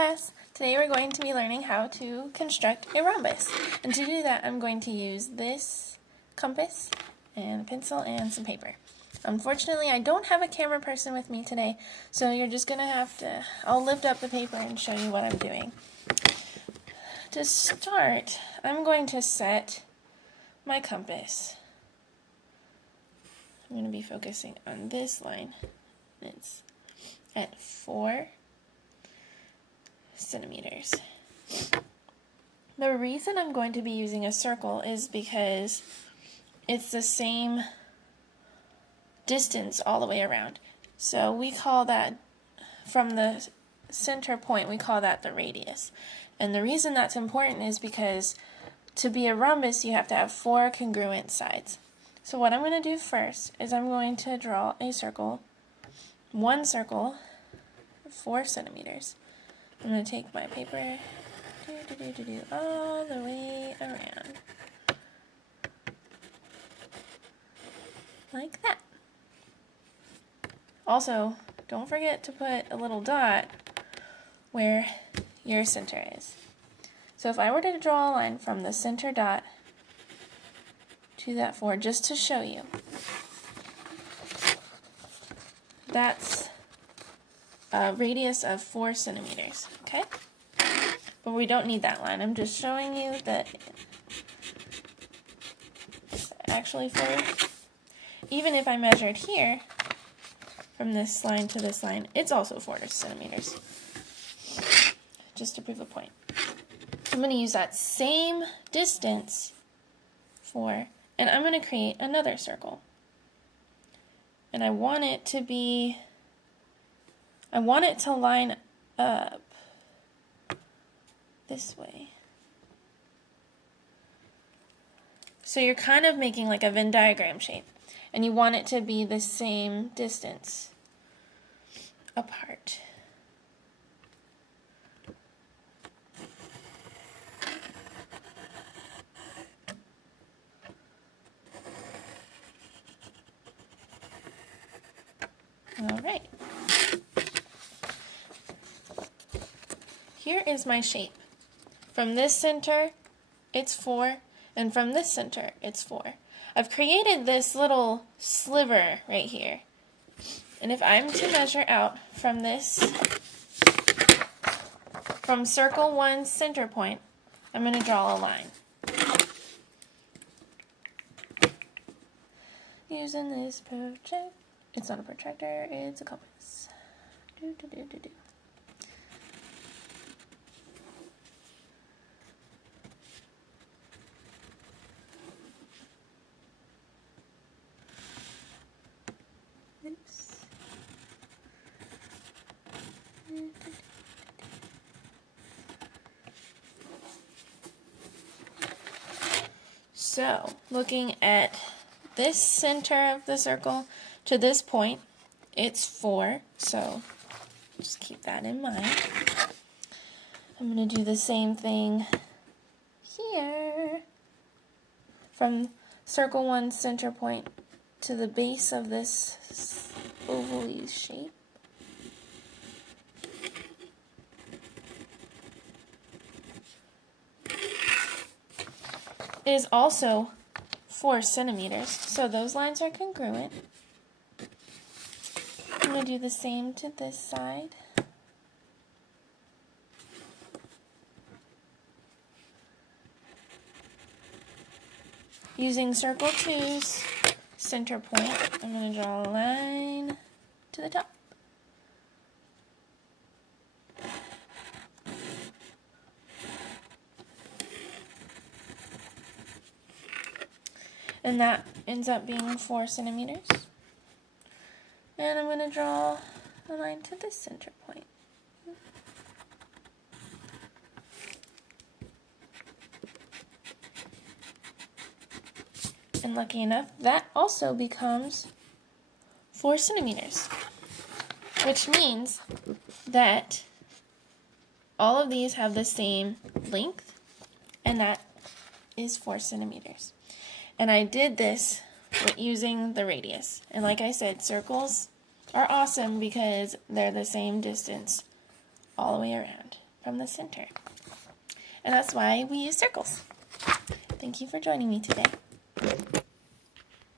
class. Today we're going to be learning how to construct a rhombus. And to do that, I'm going to use this compass and a pencil and some paper. Unfortunately, I don't have a camera person with me today, so you're just going to have to, I'll lift up the paper and show you what I'm doing. To start, I'm going to set my compass. I'm going to be focusing on this line. It's at 4 centimeters. The reason I'm going to be using a circle is because it's the same distance all the way around. So we call that, from the center point, we call that the radius. And the reason that's important is because to be a rhombus, you have to have 4 congruent sides. So what I'm going to do first is I'm going to draw a circle, one circle, 4 centimeters. I'm going to take my paper all the way around, like that. Also, don't forget to put a little dot where your center is. So if I were to draw a line from the center dot to that 4, just to show you, that's a radius of 4 centimeters, okay? But we don't need that line. I'm just showing you that it's actually 4. Even if I measured here, from this line to this line, it's also 4 centimeters. Just to prove a point. I'm going to use that same distance and I'm going to create another circle. And I want it to line up this way. So you're kind of making like a Venn diagram shape. And you want it to be the same distance apart. All right. Here is my shape. From this center, it's 4, and from this center, it's 4. I've created this little sliver right here. And if I'm to measure out from circle 1 center point, I'm going to draw a line. Using this project. It's not a protractor, it's a compass. Oops. So, looking at this center of the circle to this point, it's 4, so just keep that in mind. I'm going to do the same thing here. From circle 1 center point to the base of this oval shape. Is also 4 centimeters, so those lines are congruent. I'm going to do the same to this side. Using circle 2's center point, I'm going to draw a line to the top. And that ends up being 4 centimeters. And I'm going to draw a line to this center point. And lucky enough, that also becomes 4 centimeters. Which means that all of these have the same length, and that is 4 centimeters. And I did this using the radius. And like I said, circles are awesome because they're the same distance all the way around. from the center. And that's why we use circles. Thank you for joining me today.